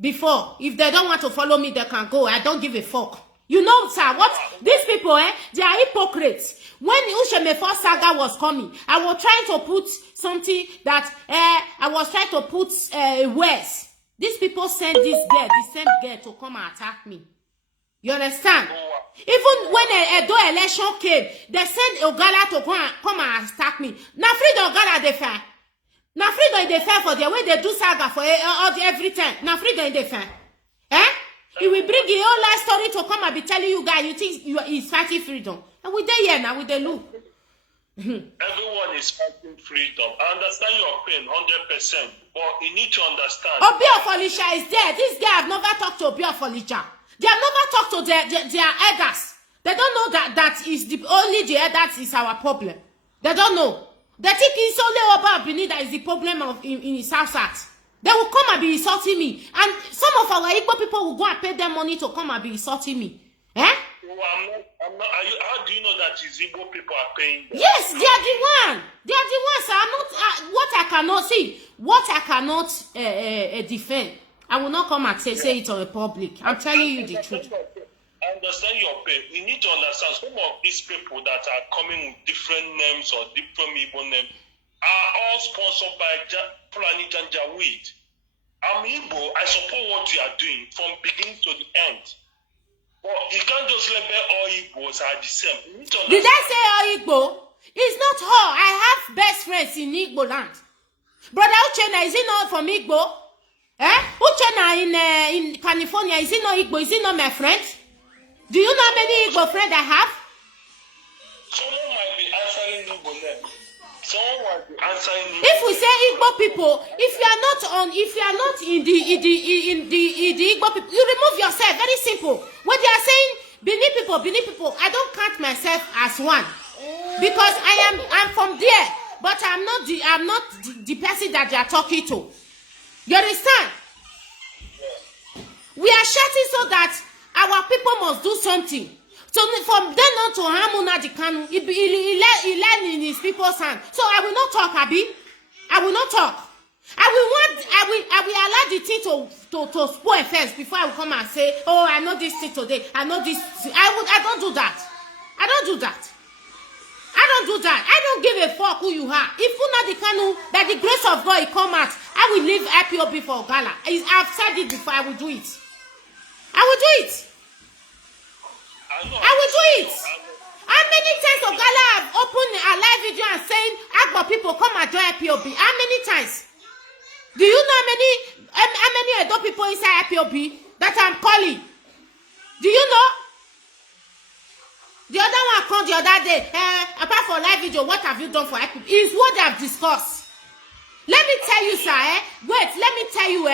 Before, if they don't want to follow me, they can go. I don't give a fuck. You know, sir, what these people, they are hypocrites. When Ushemefo saga was coming, I was trying to put something that I was trying to put words. These people send this girl, the same girl, to come and attack me. You understand? Even when a election came, they sent Ogala to come and attack me. Now, Freedom Ogala they fair. Now, Freedom they fair for the way they do saga for every time. Now, Freedom they fair. He will bring the whole life story to come and be telling you guys, you think he's fighting freedom. And we there here now, we there look. Everyone is fighting freedom. I understand your pain 100%, but you need to understand. Obi Ofolisha is there. This guy have never talked to Obi Ofolisha. They have never talked to their elders. They don't know that is only the elders is our problem. They don't know. They think it's only Oba Abini that is the problem in South. They will come and be insulting me. And some of our Igbo people will go and pay them money to come and be insulting me. Well, I'm not, how do you know that these Igbo people are paying them? Yes, they are the one. They are the ones. I'm not, what I cannot see, what I cannot defend, I will not come and say it on the public. I'm telling you the truth. I understand your pain. You need to understand some of these people that are coming with different names or different Igbo names are all sponsored by Fulani Janjaweed. I'm Igbo. I support what you are doing from beginning to the end. But you can't just label all Igbos are the same. Did I say all Igbo? It's not all. I have best friends in Igbo land. Brother Uchenna, is he not from Igbo? Uchenna in California, is he not Igbo? Is he not my friend? Do you know how many Igbo friends I have? Someone might be answering Igbo name. Someone might be answering Igbo. If we say Igbo people, if you are not in the Igbo people, you remove yourself. Very simple. When they are saying Benin people, I don't count myself as one because I'm from there, but I'm not the person that they are talking to. You understand? We are shouting so that our people must do something. So from then on to Hamuna Dikanu, he learned in his people's hand. So I will not talk, Abi. I will not talk. I will allow the thing to spoil first before I will come and say, oh, I know this thing today. I know this. I don't do that. I don't do that. I don't give a fuck who you are. If Una Dikanu, by the grace of God, he come out, I will leave IPOB for Ogala. I've said it before. I will do it. I will do it. How many times Ogala have opened a live video and saying, Agbo people, come and join IPOB? How many times? Do you know how many Edo people inside IPOB that I'm calling? Do you know? The other one called the other day, apart from live video, what have you done for IPOB? Is what they have discussed. Let me tell you, sir, wait, let me tell you,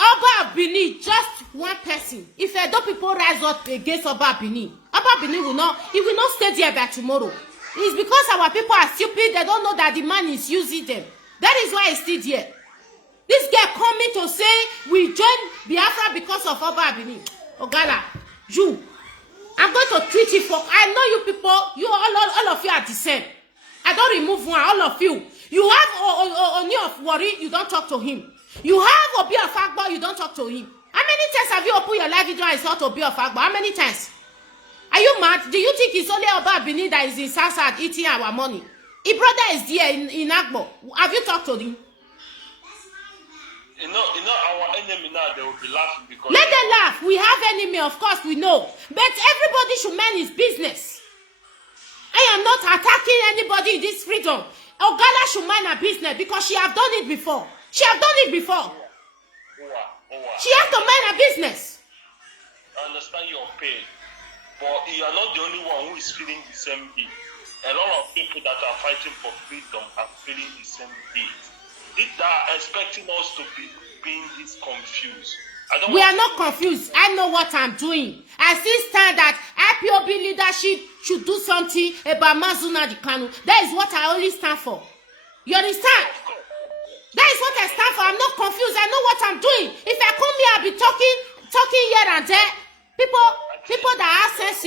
Oba of Benin, just one person. If Edo people rise up against Oba of Benin will not stay there by tomorrow. It's because our people are stupid, they don't know that the man is using them. That is why he's still there. This guy coming to say we join Biafra because of Oba of Benin. Ogala, I'm going to treat you for. I know you people. You all of you are the same. I don't remove one. All of you. You have Oni of Worry. You don't talk to him. You have Obi of Agbo. You don't talk to him. How many times have you opened your live video and saw Obi of Agbo? How many times? Are you mad? Do you think it's only Oba Benin that is in Southside eating our money? His brother is there in Agbo. Have you talked to him? You know, our enemy now, they will be laughing because... Let them laugh. We have enemy, of course, we know. But everybody should mind his business. I am not attacking anybody in this freedom. Ogala should mind her business because she have done it before. She has to mind her business. I understand your pain, but you are not the only one who is feeling the same heat. A lot of people that are fighting for freedom are feeling the same heat. They are expecting us to be being this confused. We are not confused. I know what I'm doing. I still stand that IPOB leadership should do something about Mazuna Dikanu. That is what I only stand for. You understand? That is what I stand for. I'm not confused. I know what I'm doing. If I come here, I'll be talking here and there. People that have sense,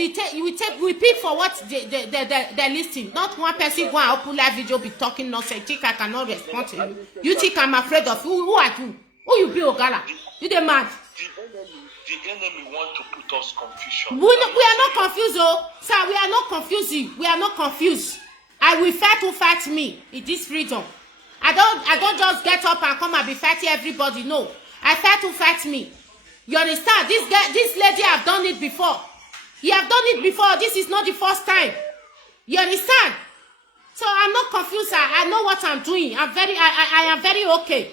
we pick for what they're listening. Not one person go and open live video be talking nonsense. You think I cannot respond to you? You think I'm afraid of you? Who are you? Who you be, Ogala? You the mad? The enemy want to put us confusion. We are not confused, oh. Sir, we are not confusing. We are not confused. I will fight who fight me. It is freedom. I don't just get up and come and be fighting everybody. No. I fight who fight me. You understand? This lady have done it before. You have done it before. This is not the first time. You understand? So I'm not confused, sir. I know what I'm doing. I am very okay.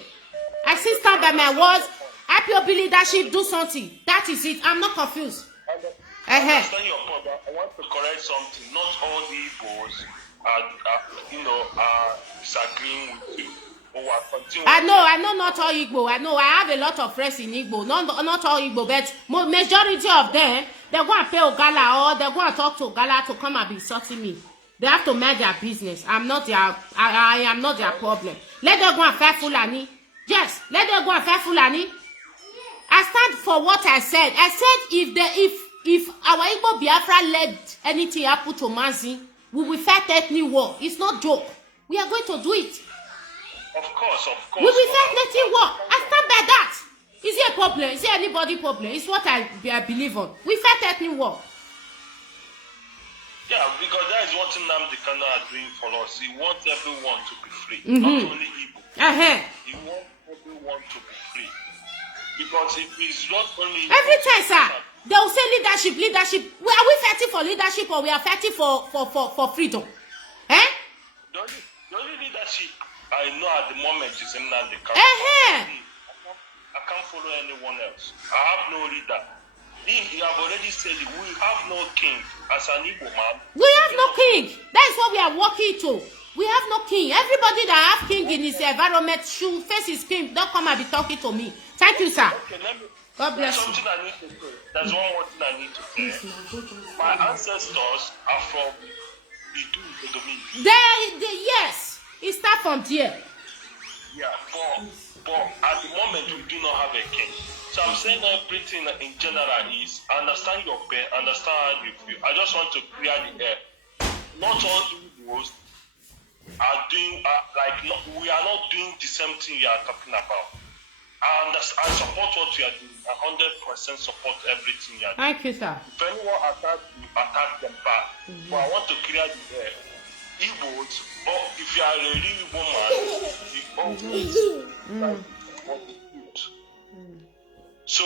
I still stand by my words. IPOB leadership do something. That is it. I'm not confused. I understand your point, but I want to correct something. Not all the Igbos are disagreeing with you. I know not all Igbo. I know I have a lot of friends in Igbo. Not all Igbo, but majority of them, they're going to pay Ogala or they're going to talk to Ogala to come and be insulting me. They have to mind their business. I am not their problem. Let them go and fight Fulani. Yes, let them go and fight Fulani. I stand for what I said. I said if our Igbo Biafra let anything happen to Mazi, we will fight ethnic war. It's not joke. We are going to do it. Of course. We will fight ethnic war. I stand by that. Is it a problem? Is it anybody problem? It's what I believe on. We fight ethnic war. Yeah, because that is what Nnamdi Kanu are doing for us. He wants everyone to be free, not only Igbo. He wants everyone to be free. Because if it's not only... Every time, sir, they will say leadership. Are we fighting for leadership or we are fighting for freedom? She, I know at the moment is in the country. I can't follow anyone else. I have no leader. You have already said it. We have no king as an Igbo man. We have no king. That's what we are working to. We have no king. Everybody that have king in his environment should face his king. Don't come and be talking to me. Thank you, sir. Okay, God bless you. Something I need to say. There's one more thing I need to say. My ancestors are from Idu, the Dominion. Yes, it starts from there. Yeah, but at the moment we do not have a king. So I'm saying everything in general is understand your pain, understand how you feel. I just want to clear the air. Not all Igbos are doing we are not doing the same thing you are talking about. I support what you are doing. 100% support everything you are doing. Thank you, sir. If anyone attacks you, attack them back. But I want to clear the air. Igbos, but if you are a real woman, you always So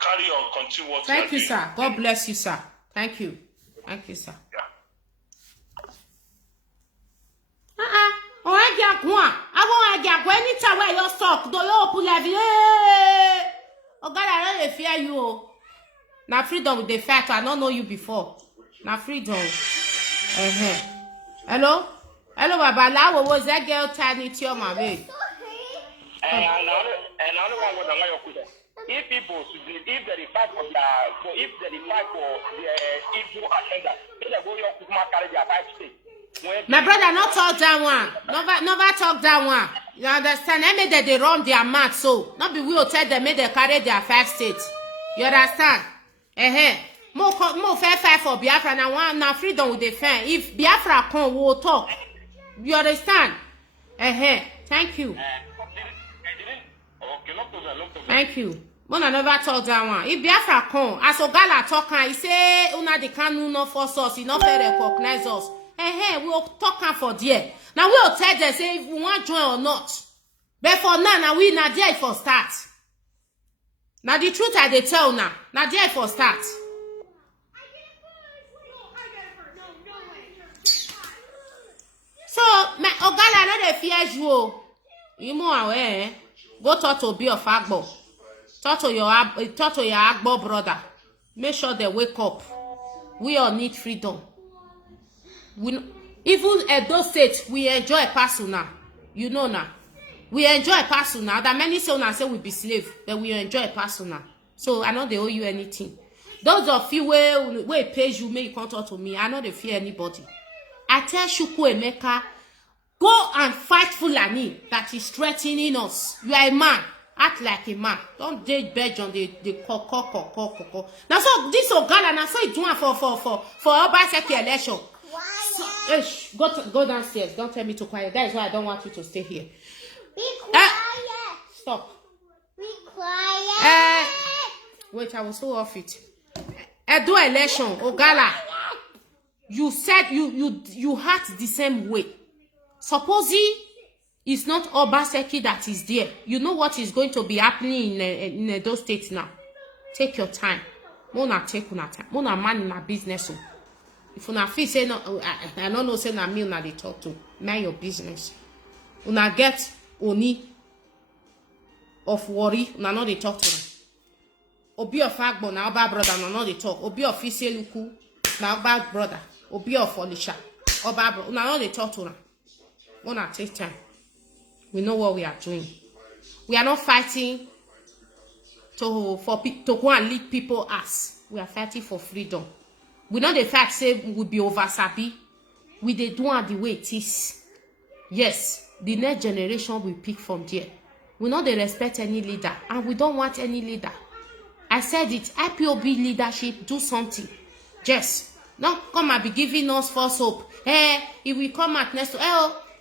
carry on, continue what Thank you, doing. sir. God bless you, sir. Thank you. Thank you, sir. Yeah. Anytime where you talk, do you open your video? Oh God, I don't fear you. Now freedom with the fact I don't know you before. Now freedom. Hello? Hello, Baba. Now what was that girl tiny to your mommy? Another one was a lawyer. If people, if they fight for their, Igbo agenda, they go to carry their 5 states. My brother, not talk that one. Never talk that one. You understand? I made that they run their mouth, so not be we will tell them they carry their 5 states. You understand? More fair fight for Biafra and one now freedom with the fan. If Biafra come, we will talk. You understand? Thank you. Thank you. Mona never talk that one. If Biafra come, as Ogala talk, he say, una the canoe no force us, he not fair recognize us. We'll talk for there. Now we'll tell them say if we want join or not. But for now, we not there for start. Now the truth I they tell now. Now there for start. So my Ogala no dey fear you. You more aware. Go talk to Obi of Agbo. Talk to your Agbo brother. Make sure they wake up. We all need freedom. Even at those states, we enjoy a person now. You know now. We enjoy a person now. That many say we be slave, but we enjoy a person now. So I know they owe you anything. Those of you where pays you, make you come talk to me. I know they fear anybody. I tell Shuku Emeka, go and fight Fulani that is threatening us. You are a man. Act like a man. Don't date badge on the call. Now so this Ogala, now so it's doing for Obaseki election. So, go downstairs. Don't tell me to quiet. That is why I don't want you to stay here. Be quiet. Stop. Be quiet. Wait, I will still off it. Do election, Ogala. You said you act the same way. Supposing it's not Obaseki that is there. You know what is going to be happening in those states now. Take your time. Mona take una time. Mona man in a business. If una feel say no, I don't know say na me una dey talk to. Mind your business. Una get Oni of worry. Una no dey talk to them. Obi of Agbo na Oba brother. Una no dey talk. Obi of Iseluku na Oba brother. Obi of Olisha Oba brother. Una no dey talk to them. Una take time. We know what we are doing. We are not fighting to go and lead people as. We are fighting for freedom. We know the fact say we will be over sabi. We dey do it the way it is. Yes, the next generation will pick from there. We know they respect any leader, and we don't want any leader. I said it. IPOB leadership, do something. Yes, not come and be giving us false hope. If we come at next,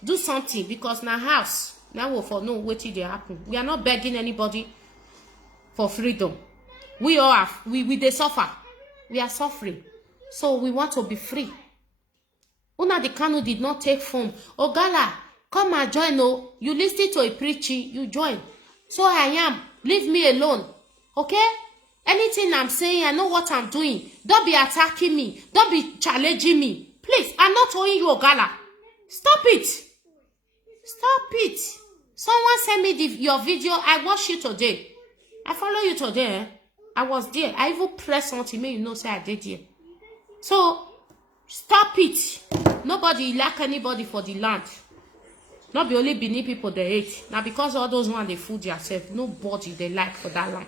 do something because now house. Now we for no wait till they happen. We are not begging anybody for freedom. We all have they suffer. We are suffering. So we want to be free. Una the Kanu did not take form. Ogala, come and join. Oh, you listen to a preaching, you join. So I am. Leave me alone. Okay? Anything I'm saying, I know what I'm doing. Don't be attacking me. Don't be challenging me. Please, I'm not owing you, Ogala. Stop it. Stop it. Someone sent me your video. I watched you today. I follow you today. Eh? I was there. I even pressed something. May you know say I did here. So stop it. Nobody lack anybody for the land. Not be only Benin people they hate. Now because all those ones they food yourself. Nobody they like for that land.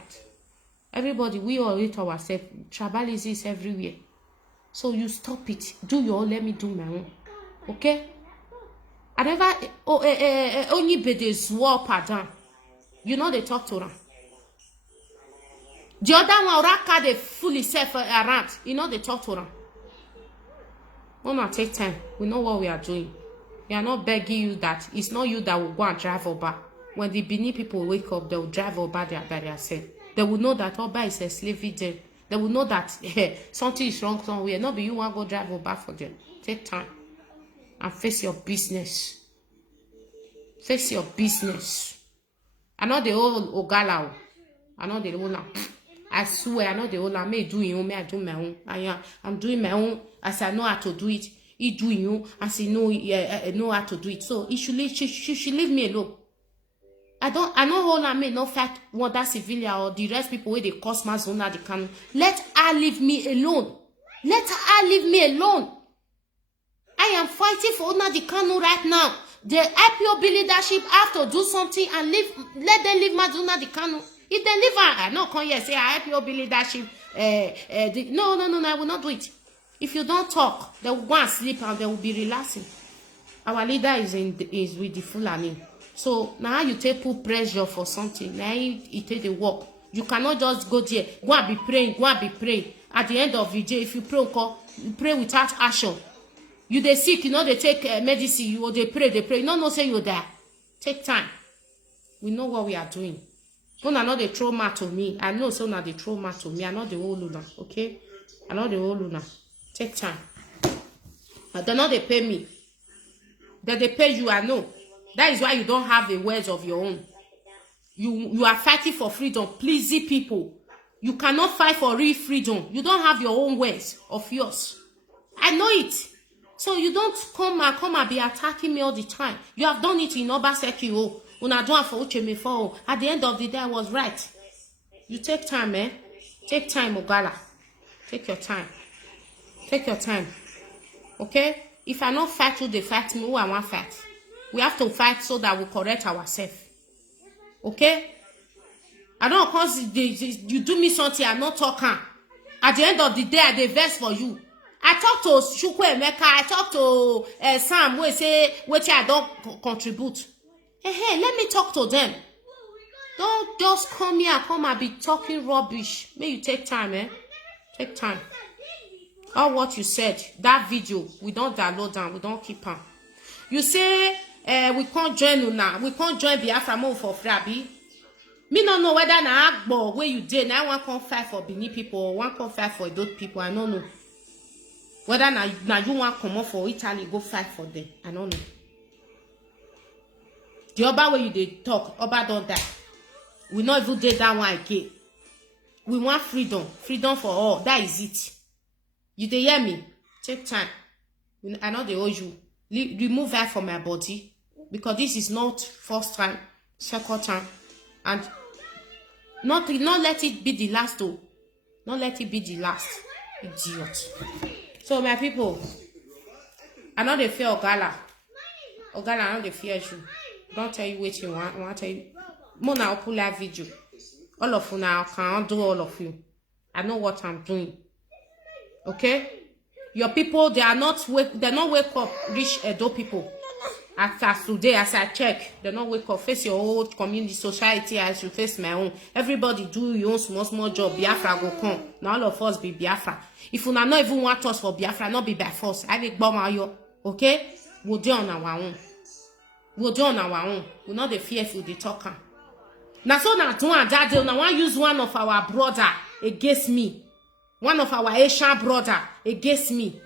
Everybody, we all hate ourselves. Tribalism is everywhere. So you stop it. Do your own, let me do my own. Okay? I never only be the swore pardon. You know they talk to them. The other one, Raka, they fully self around. You know they talk to them. We not take time. We know what we are doing. We are not begging you that it's not you that will go and drive Oba. When the Benin people wake up, they will drive Oba there by themselves. They will know that Oba is a slavery there. They will know that something is wrong somewhere. Not be you want to go drive Oba for them. Take time and face your business. Face your business. I know the old Ogala. I know the old. I swear, I know the old. I may do you, may I do my own. I'm doing my own as I know how to do it. He doing you as he know how to do it. So he should leave me alone. I know all I may not fight whether civilian or the rest people where they cause my zone at the can. Let her leave me alone. Let her leave me alone. I am fighting for Nnamdi Kanu right now. The IPOB leadership have to do something and let them leave Nnamdi Kanu. If they leave her, I not come here say IPOB leadership. No, I will not do it. If you don't talk, they will go and sleep and they will be relaxing. Our leader is with the Fulani. So now you put pressure for something. Now you take the work. You cannot just go there, go and be praying, At the end of the day, if you pray without action. You they sick, you know they take medicine, you they pray. You know say you die. Take time. We know what we are doing. Don't not the trauma to me. I know so now the trauma to me. I know the whole Luna, okay? I know the whole Luna. Take time. They're not they pay me. That they pay you, I know. That is why you don't have the words of your own. You are fighting for freedom, pleasing people. You cannot fight for real freedom. You don't have your own words of yours. I know it. So you don't come and be attacking me all the time. You have done it in Obaseki. Una do for Uchemefo. At the end of the day, I was right. You take time, eh? Take time, Ogala. Take your time. Take your time. Okay? If I not fight who they fight me, who I want fight. We have to fight so that we correct ourselves. Okay? I don't cause you do me something, I'm not talking. At the end of the day, I dey vex for you. I talk to Chukwu Emeka, I talk to Sam, who say, which I don't contribute. Hey, let me talk to them. Don't just come here and be talking rubbish. May you take time, eh? Take time. All what you said, that video, we don't download them, we don't keep them. You say, we can't join Una, we can't join Biafra more for Frabi. Me don't know whether na Agbo where you did, now one can't fight for Benin people or one can't fight for those people, I don't know. Whether now you want to come up for Italy, go fight for them, I don't know. The Oba where you did talk, Oba don't die. We not even did that one again. We want freedom, freedom for all, that is it. You dey hear me? Take time. I know they owe you. Remove that from my body. Because this is not first time, second time. And not let it be the last though. Not let it be the last. Idiot. So my people, I know they fear Ogala. Ogala, I know they fear you. Don't tell you what you want. I want to tell you. Mona will pull that video. All of you now can't do all of you. I know what I'm doing. Okay? Your people, they not wake up rich Edo people. As today, as I check, they not wake up. Face your whole community, society, as you face my own. Everybody do your own small job. Biafra go come. Now all of us be Biafra. If you not even want us for Biafra, not be by force. I think bomb. Okay? We'll do on our own. We'll do on our own. We're not the fearful, the talker. Now so now do and that now want use one of our brother against me. One of our Asian brother against me.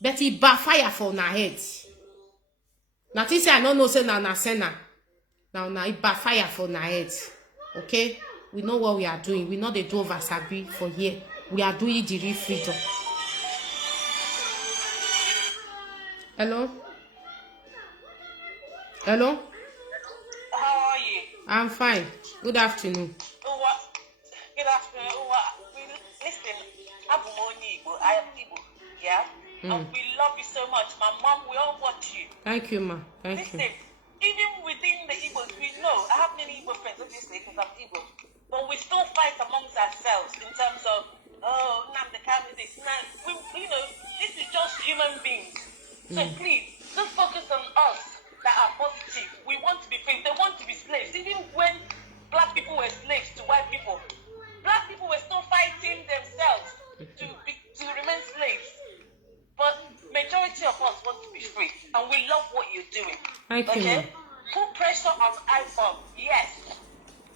But he backfire for na head. Now this I don't know say na sena. Now it backfire for na head. Okay? We know what we are doing. We know they do over Sabi for here. We are doing the real freedom. Hello? Hello? How are you? I'm fine. Good afternoon. Good afternoon. Listen, I am Igbo, yeah? And we love you so much. My mom, we all watch you. Thank you, ma. Thank Listen, you. even within the Igbos, we know, I have many Igbo friends, obviously, because I'm Igbo, but we still fight amongst ourselves in terms of, oh, Nnamdi Kanu this. This is just human beings. So please, just focus on us that are positive. We want to be free. They want to be slaves. Even when black people were slaves to white people, black people were still fighting themselves to remain slaves. But majority of us want to be free, and we love what you're doing. Thank you, Okay? ma. Put pressure on IPOB, yes.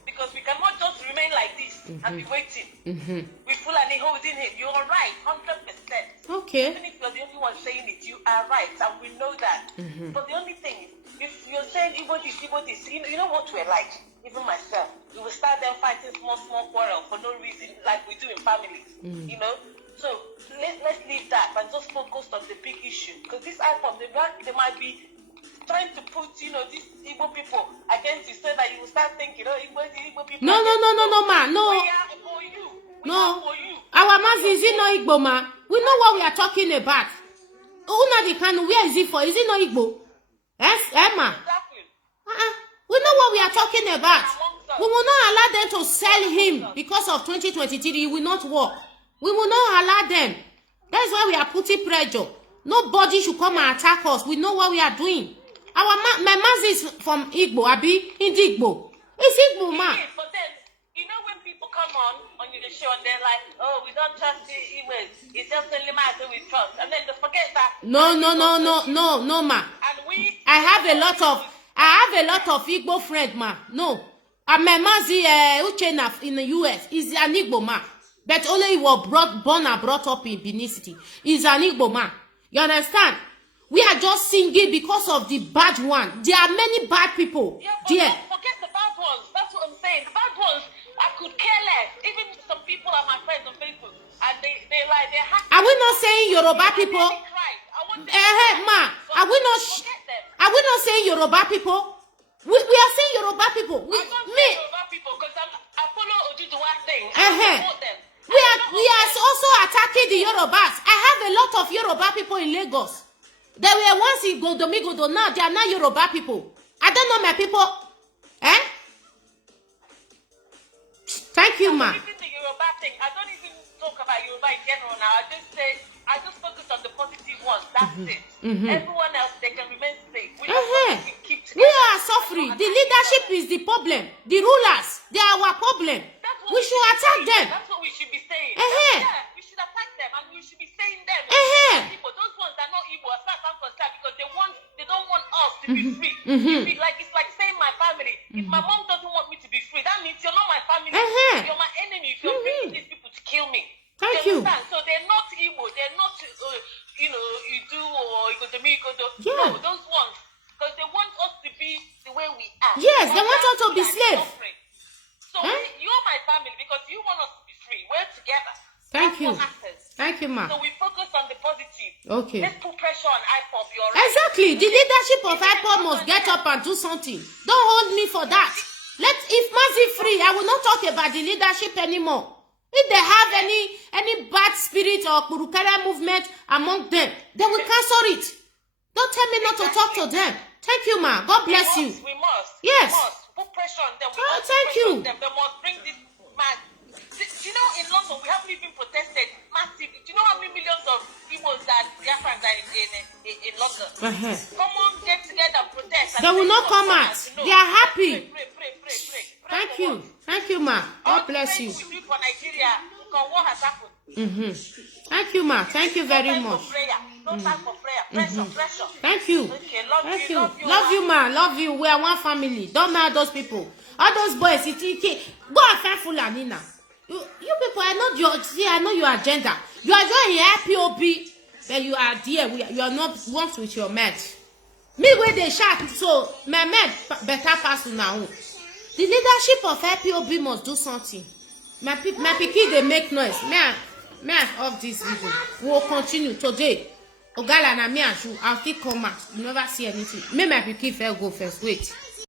Because we cannot just remain like this and be waiting. We feel like holding it. You're right, 100%. Okay. Even if you're the only one saying it, you are right, and we know that. But the only thing is, if you're saying Igbo this, you know what we're like. Even myself, we will start them fighting small quarrel for no reason, like we do in families. You know. So let's leave that and just focus on the big issue. Because this IPOB, they might be trying to put, these Igbo people against you, so that you will start thinking, Igbo people. No, ma. No. We are for you. We No. are for you. Our mass is it not Igbo, ma? We know what we are talking about. Nnamdi Kanu, where is it for? Is it not Igbo? Yes, ma. Exactly. We know what we are talking about. We will not allow them to sell him because of 2023. He will not work. We will not allow them. That's why we are putting pressure. Nobody should come and attack us. We know what we are doing. My mass is from Igbo, Abi, Hindi Igbo. It's Igbo, ma. Yes, but then, when people come on the show and they're like, oh, we don't trust the Igbo. It's just only matter we trust. And then they forget that. No, ma. And I have a lot of Igbo friends, ma. No. And my mazi Uchenna in the US is an Igbo man. But only he was born and brought up in Benin City. He's an Igbo man. You understand? We are just singing because of the bad one. There are many bad people. yeah, but There. don't forget the bad ones. That's what I'm saying. The bad ones, I could care less. Even some people are my friends on Facebook, and they're happy. Are we not saying Yoruba people? Ma, are we not saying Yoruba people? We are saying Yoruba people. I don't say Yoruba people because I follow Oduduwa thing. I support them. We are also attacking the Yorubas. I have a lot of Yoruba people in Lagos. They were once in Godomigodo, now they are not Yoruba people. I don't know my people. Thank you, ma. Even the Yoruba thing, I don't even talk about Yoruba in general now. I just focus on the positive ones. That's it. Everyone else, they can remain safe. We keep together. We are suffering. The leadership is the problem. The rulers, they are our problem. We should attack them. That's what we should be saying. Yeah, we should attack them and we should be saying them. People, those ones are not Igbo as far as I'm concerned because they don't want us to be free. It's like saying my family. If my mom doesn't want me to be free, that means you're not my family. You're my enemy if you're bringing these people to kill me. Thank you. Understand? So they're not Igbo. They're not, Idu or Igodomigodo. Yeah. No, those ones. Because they want us to be the way we are. Yes, they want us to be slaves. So you're my family because you want us to be free. We're together. Thank That's you. what matters. Thank you, ma. So we focus on the positive. Okay. Let's put pressure on IPOB. You're right. Exactly. The leadership of IPOB must get up and do something. Don't hold me for that. If Mazi free, I will not talk about the leadership anymore. If they have any bad spirit or Kurukara movement among them, they will cancel it. Don't tell me not to talk to them. Thank you, ma. God bless you. We must. Yes. We must. Put pressure on them. Thank you. They must bring this man. Do you know in London we haven't even protested massively? Do you know how many millions of Igbos that Biafrans are in London? Come on, get together and protest. They will not come out. They are happy. Pray. Thank you. Thank you, ma. God bless you. We do for Nigeria because what has happened? Thank you, ma. Thank you very much. No time for prayer. Pressure. Thank you. Okay, Thank you. Love you, ma. Love you. We are one family. Don't mind those people. All those boys, go and find Fulani now. You people, I know your agenda. You are joining IPOB, but you are there. You are not once with your mates. Me where they shout, so my mate better pass now. The leadership of IPOB must do something. My pikin they make noise. May I off this video. We will continue today. Ogala na me and you, I'll still come out. You never see anything. Make my pikin first go first. Wait.